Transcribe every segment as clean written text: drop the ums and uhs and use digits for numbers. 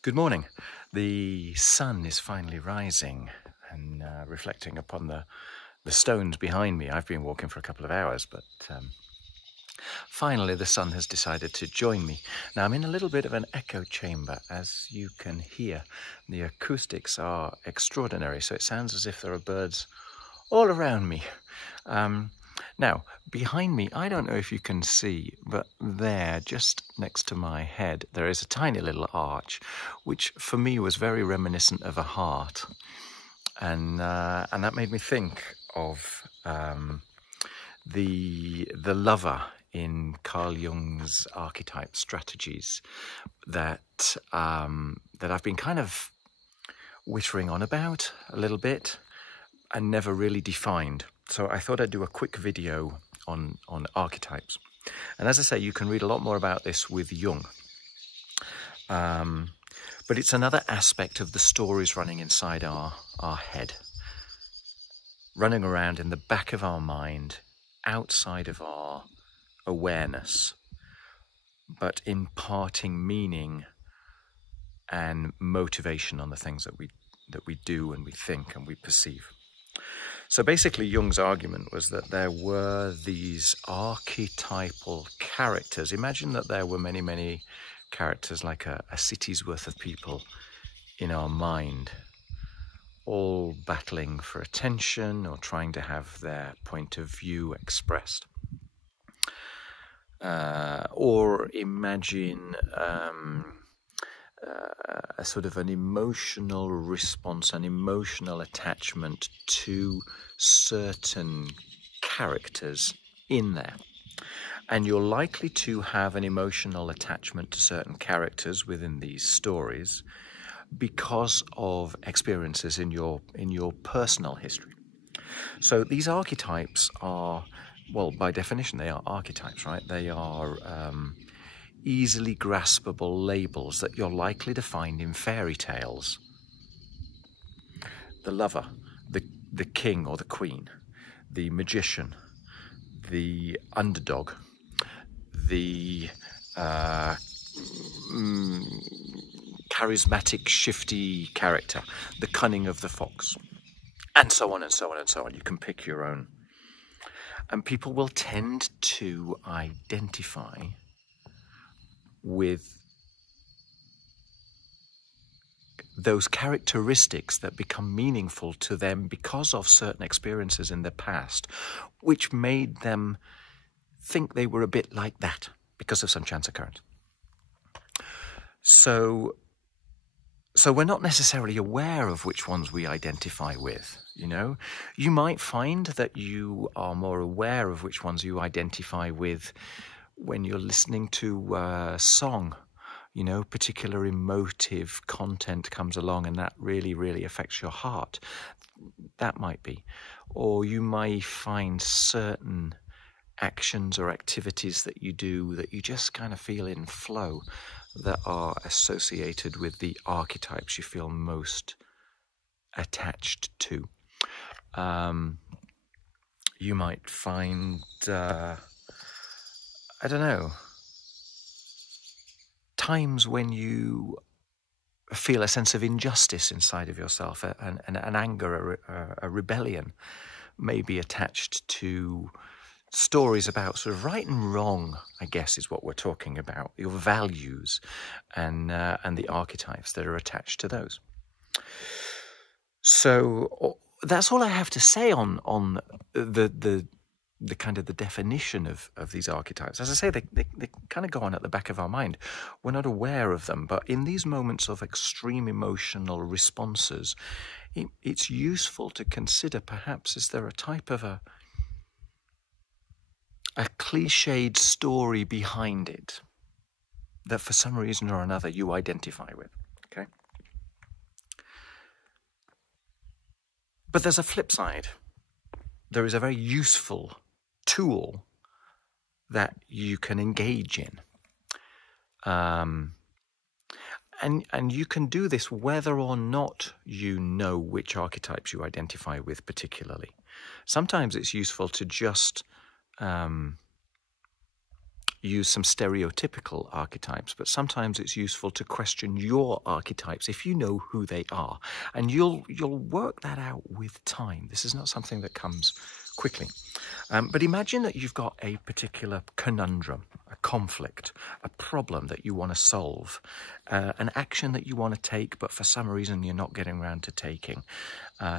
Good morning. The sun is finally rising and reflecting upon the stones behind me. I've been walking for a couple of hours, but finally the sun has decided to join me. Now I'm in a little bit of an echo chamber, as you can hear. The acoustics are extraordinary, so it sounds as if there are birds all around me. Now, behind me, I don't know if you can see, but there, just next to my head, there is a tiny little arch, which for me was very reminiscent of a heart. And that made me think of the lover in Carl Jung's Archetypes strategies that I've been kind of whittering on about a little bit and never really defined. So I thought I'd do a quick video on archetypes. And as I say, you can read a lot more about this with Jung. But it's another aspect of the stories running inside our head, running around in the back of our mind, outside of our awareness, but imparting meaning and motivation on the things that we do and we think and we perceive. So basically, Jung's argument was that there were these archetypal characters. Imagine that there were many, many characters, like a city's worth of people in our mind, all battling for attention or trying to have their point of view expressed. Or imagine a sort of an emotional response, an emotional attachment to certain characters in there. And you're likely to have an emotional attachment to certain characters within these stories because of experiences in your personal history. So these archetypes are, well, by definition, they are archetypes, right? They are easily graspable labels that you're likely to find in fairy tales. The lover, the king or the queen, the magician, the underdog, the charismatic, shifty character, the cunning of the fox, and so on and so on and so on. You can pick your own. And people will tend to identify with those characteristics that become meaningful to them because of certain experiences in the past, which made them think they were a bit like that because of some chance occurrence. So we're not necessarily aware of which ones we identify with, you know. You might find that you are more aware of which ones you identify with when you're listening to a song, you know, particular emotive content comes along and that really, really affects your heart. That might be. Or you might find certain actions or activities that you do that you just kind of feel in flow that are associated with the archetypes you feel most attached to. You might find, I don't know, times when you feel a sense of injustice inside of yourself, an anger, a rebellion may be attached to stories about sort of right and wrong, I guess, is what we're talking about, your values and the archetypes that are attached to those. So that's all I have to say on the kind of the definition of these archetypes. As I say, they kind of go on at the back of our mind. We're not aware of them, but in these moments of extreme emotional responses, it's useful to consider, perhaps, is there a type of a cliched story behind it that for some reason or another you identify with, okay? But there's a flip side. There is a very useful tool that you can engage in. And you can do this whether or not you know which archetypes you identify with particularly. Sometimes it's useful to just use some stereotypical archetypes, but sometimes it's useful to question your archetypes if you know who they are. And you'll work that out with time. This is not something that comes quickly. But imagine that you've got a particular conundrum, a conflict, a problem that you want to solve, an action that you want to take, but for some reason you're not getting around to taking,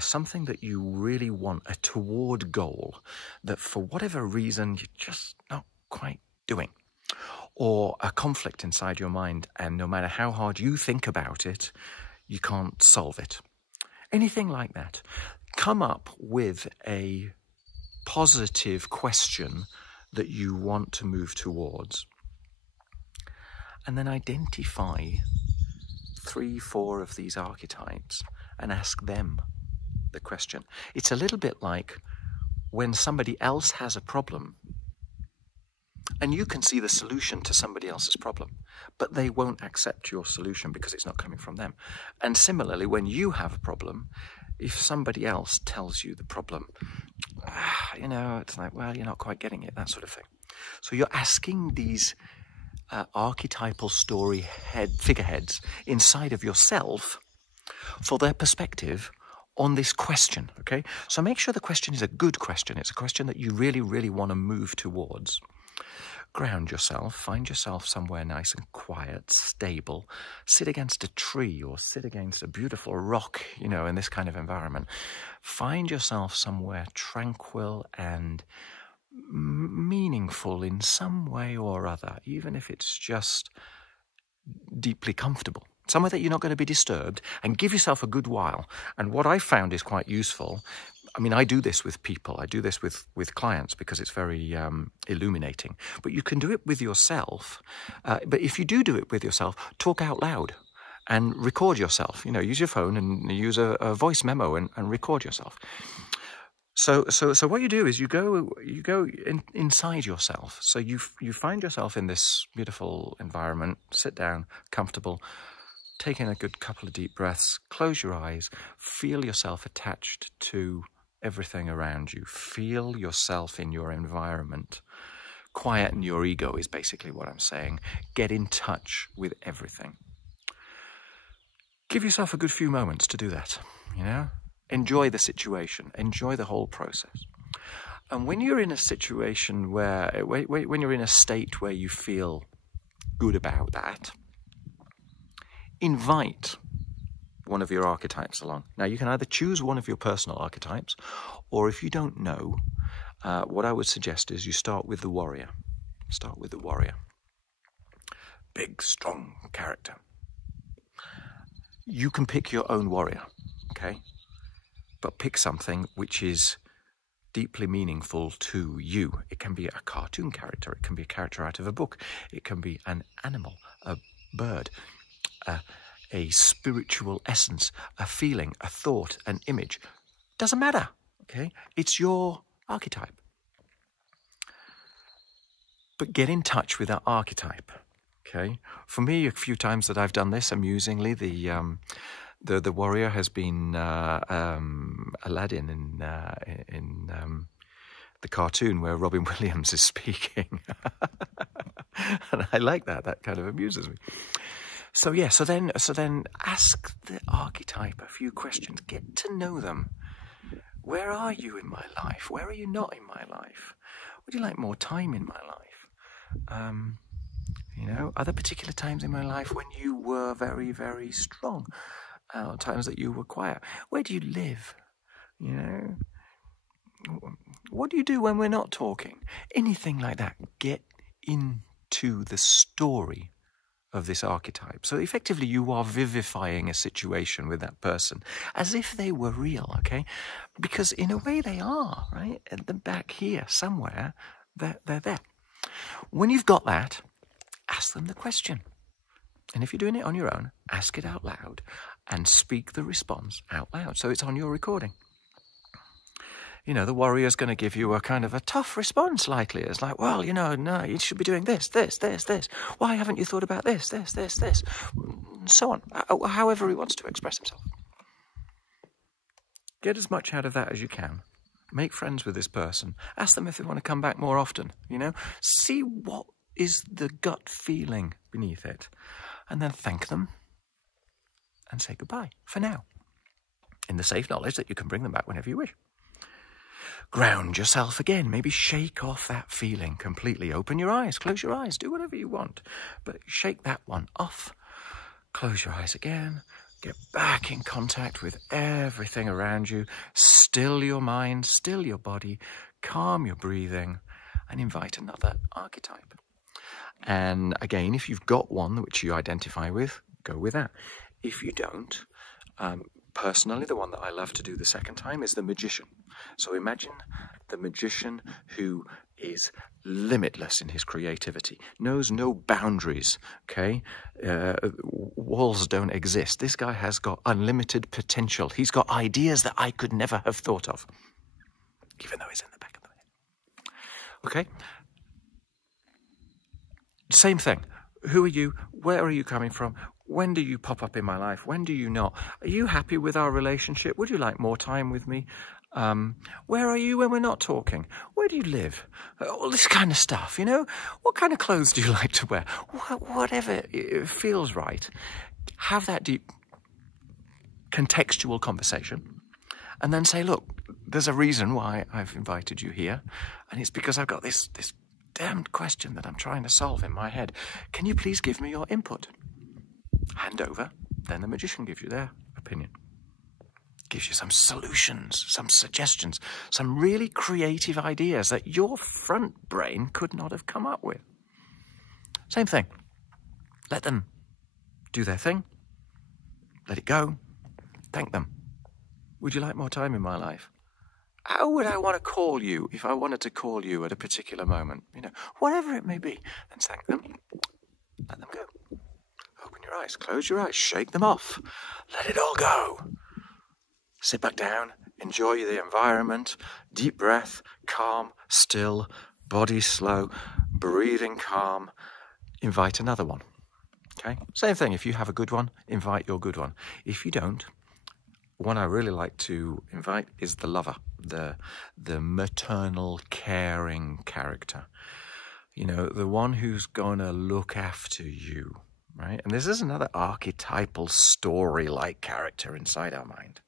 something that you really want, a toward goal that for whatever reason you're just not quite doing, or a conflict inside your mind, and no matter how hard you think about it, you can't solve it. Anything like that. Come up with a positive question that you want to move towards, and then identify 3-4 of these archetypes and ask them the question. It's a little bit like when somebody else has a problem and you can see the solution to somebody else's problem, but they won't accept your solution because it's not coming from them. And similarly, when you have a problem, if somebody else tells you the problem, it's like, well, you're not quite getting it, that sort of thing. So you're asking these archetypal story figureheads inside of yourself for their perspective on this question, okay? So make sure the question is a good question. It's a question that you really, really want to move towards. Ground yourself, find yourself somewhere nice and quiet, stable, sit against a tree or sit against a beautiful rock, in this kind of environment. Find yourself somewhere tranquil and meaningful in some way or other, even if it's just deeply comfortable. Somewhere that you're not going to be disturbed, and give yourself a good while. And what I found is quite useful. I do this with people. I do this with clients because it's very illuminating. But you can do it with yourself. But if you do it with yourself, talk out loud and record yourself. Use your phone and use a voice memo and record yourself. So what you do is you go inside yourself. So you find yourself in this beautiful environment. Sit down, comfortable. Take in a good couple of deep breaths. Close your eyes. Feel yourself attached to everything around you. Feel yourself in your environment. Quieten your ego is basically what I'm saying. Get in touch with everything. Give yourself a good few moments to do that, Enjoy the situation. Enjoy the whole process. And when you're in a situation when you're in a state where you feel good about that, invite one of your archetypes along. Now, you can either choose one of your personal archetypes, or if you don't know, what I would suggest is you start with the warrior. Start with the warrior. Big, strong character. You can pick your own warrior, okay? But pick something which is deeply meaningful to you. It can be a cartoon character. It can be a character out of a book. It can be an animal, a bird, a spiritual essence, a feeling, a thought, an image. Doesn't matter, okay? It's your archetype. But get in touch with that archetype, okay? For me, a few times that I've done this, amusingly, the warrior has been Aladdin in the cartoon where Robin Williams is speaking. And I like that. That kind of amuses me. So then ask the archetype a few questions. Get to know them. Where are you in my life? Where are you not in my life? Would you like more time in my life? Are there particular times in my life when you were very, very strong? Times that you were quiet? Where do you live? What do you do when we're not talking? Anything like that. Get into the story of this archetype. So effectively you are vivifying a situation with that person as if they were real, okay? Because in a way they are, right? At the back here somewhere, they're there. When you've got that, ask them the question. And if you're doing it on your own, ask it out loud and speak the response out loud. So it's on your recording. The warrior's going to give you a kind of a tough response, likely. It's like, well, no, you should be doing this. Why haven't you thought about this? And so on. However he wants to express himself. Get as much out of that as you can. Make friends with this person. Ask them if they want to come back more often, See what is the gut feeling beneath it? And then thank them and say goodbye for now, in the safe knowledge that you can bring them back whenever you wish. Ground yourself again. Maybe shake off that feeling completely. Open your eyes, close your eyes, do whatever you want. But shake that one off. Close your eyes again. Get back in contact with everything around you. Still your mind, still your body. Calm your breathing and invite another archetype. And again, if you've got one which you identify with, go with that. If you don't, personally, the one that I love to do the second time is the magician. So imagine the magician who is limitless in his creativity, knows no boundaries, okay? Walls don't exist. This guy has got unlimited potential. He's got ideas that I could never have thought of, even though he's in the back of the head. Okay? Same thing. Who are you? Where are you coming from? When do you pop up in my life? When do you not? Are you happy with our relationship? Would you like more time with me? Where are you when we're not talking? Where do you live? All this kind of stuff, you know? What kind of clothes do you like to wear? Whatever it feels right. Have that deep contextual conversation and then say, look, there's a reason why I've invited you here, and it's because I've got this damned question that I'm trying to solve in my head. Can you please give me your input? Hand over, then the magician gives you their opinion. Gives you some solutions, some suggestions, some really creative ideas that your front brain could not have come up with. Same thing. Let them do their thing. Let it go. Thank them. Would you like more time in my life? How would I want to call you if I wanted to call you at a particular moment? You know, whatever it may be. Then thank them. Let them go. Open your eyes, close your eyes, shake them off. Let it all go. Sit back down, enjoy the environment, deep breath, calm, still, body slow, breathing calm. Invite another one. Okay? Same thing, if you have a good one, invite your good one. If you don't, one I really like to invite is the lover, the maternal, caring character. You know, the one who's going to look after you, right? And this is another archetypal story-like character inside our mind.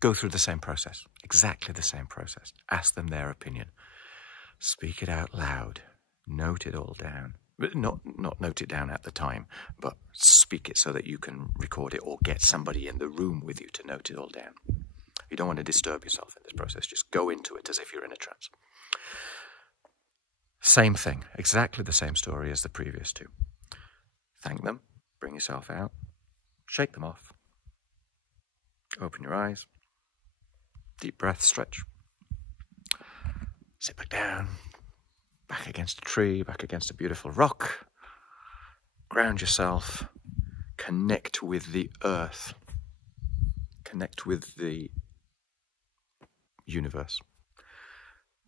Go through the same process, exactly the same process. Ask them their opinion. Speak it out loud. Note it all down. Not note it down at the time, but speak it so that you can record it or get somebody in the room with you to note it all down. You don't want to disturb yourself in this process. Just go into it as if you're in a trance. Same thing, exactly the same story as the previous two. Thank them, bring yourself out, shake them off, open your eyes, deep breath, stretch, sit back down, back against a tree, back against a beautiful rock, ground yourself, connect with the earth, connect with the universe,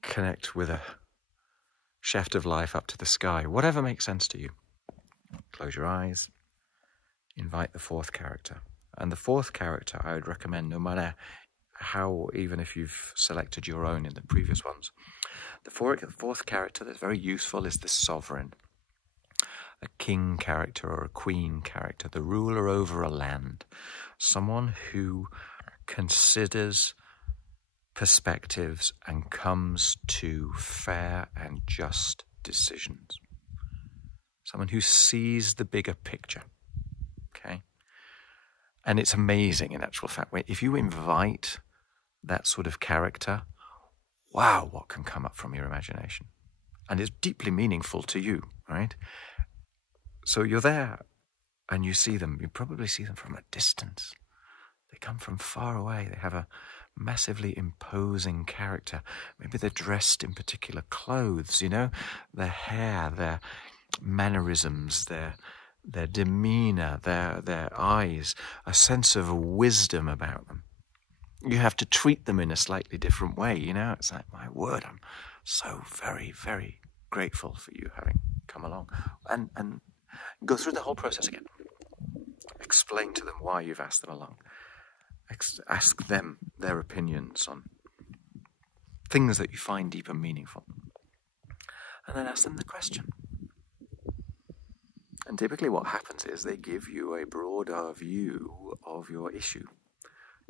connect with a shaft of life up to the sky, whatever makes sense to you. Close your eyes, invite the fourth character. And the fourth character I would recommend, no matter how, even if you've selected your own in the previous ones, the fourth character that's very useful is the sovereign. A king character or a queen character, the ruler over a land. Someone who considers perspectives and comes to fair and just decisions. Someone who sees the bigger picture. Okay? And it's amazing in actual fact. If you invite that sort of character, wow, what can come up from your imagination? And it's deeply meaningful to you, right? So you're there and you see them. You probably see them from a distance. They come from far away. They have a massively imposing character. Maybe they're dressed in particular clothes, you know, their hair, their mannerisms, their demeanor, their eyes, a sense of wisdom about them. You have to treat them in a slightly different way, you know. It's like, my word, I'm so very, very grateful for you having come along. And go through the whole process again. Explain to them why you've asked them along. Ask them their opinions on things that you find deep and meaningful. and then ask them the question. And typically what happens is they give you a broader view of your issue,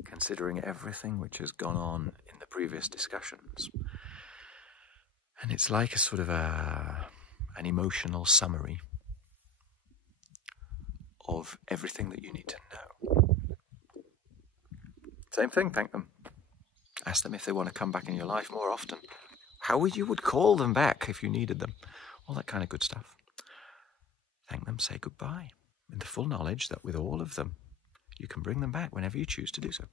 considering everything which has gone on in the previous discussions. And it's like a sort of an emotional summary of everything that you need to know. Same thing, thank them. Ask them if they want to come back in your life more often. How you would call them back if you needed them. All that kind of good stuff. Thank them, say goodbye, in the full knowledge that with all of them, you can bring them back whenever you choose to do so.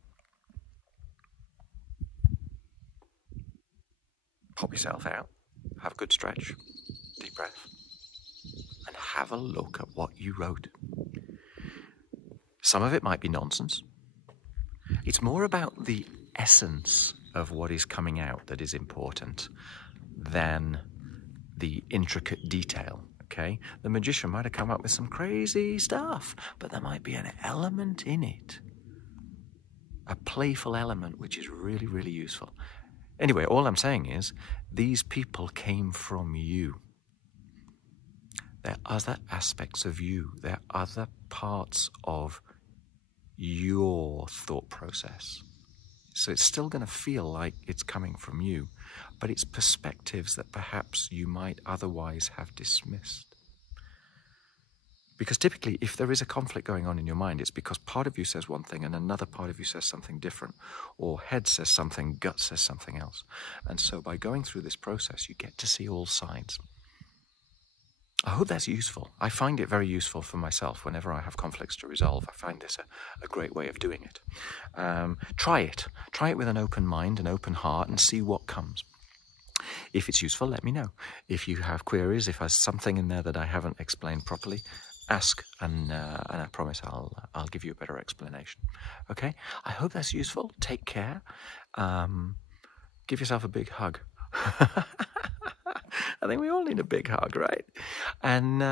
Pop yourself out, have a good stretch, deep breath, and have a look at what you wrote. Some of it might be nonsense. It's more about the essence of what is coming out that is important than the intricate detail. Okay, the magician might have come up with some crazy stuff, but there might be an element in it, a playful element, which is really, really useful. Anyway, all I'm saying is these people came from you. There are other aspects of you. There are other parts of your thought process. So it's still going to feel like it's coming from you, but it's perspectives that perhaps you might otherwise have dismissed. Because typically, if there is a conflict going on in your mind, it's because part of you says one thing and another part of you says something different, or head says something, gut says something else. And so by going through this process, you get to see all sides. I hope that's useful. I find it very useful for myself whenever I have conflicts to resolve. I find this a great way of doing it. Try it. Try it with an open mind, an open heart, and see what comes. If it's useful, let me know. If you have queries, if there's something in there that I haven't explained properly, ask, and I promise I'll give you a better explanation. Okay? I hope that's useful. Take care. Give yourself a big hug. I think we all need a big hug, right? And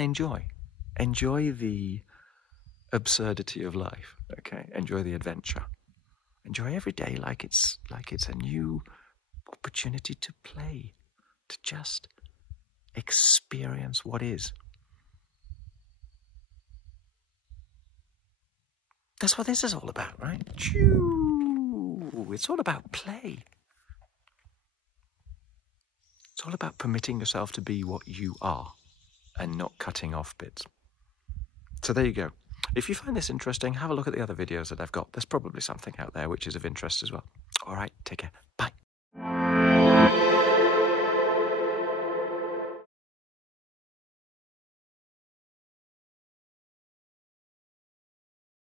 enjoy the absurdity of life. Okay, enjoy the adventure. Enjoy every day like it's a new opportunity to play, to just experience what is. That's what this is all about, right? It's all about play. It's all about permitting yourself to be what you are and not cutting off bits. So there you go. If you find this interesting, have a look at the other videos that I've got. There's probably something out there which is of interest as well. All right, take care. Bye.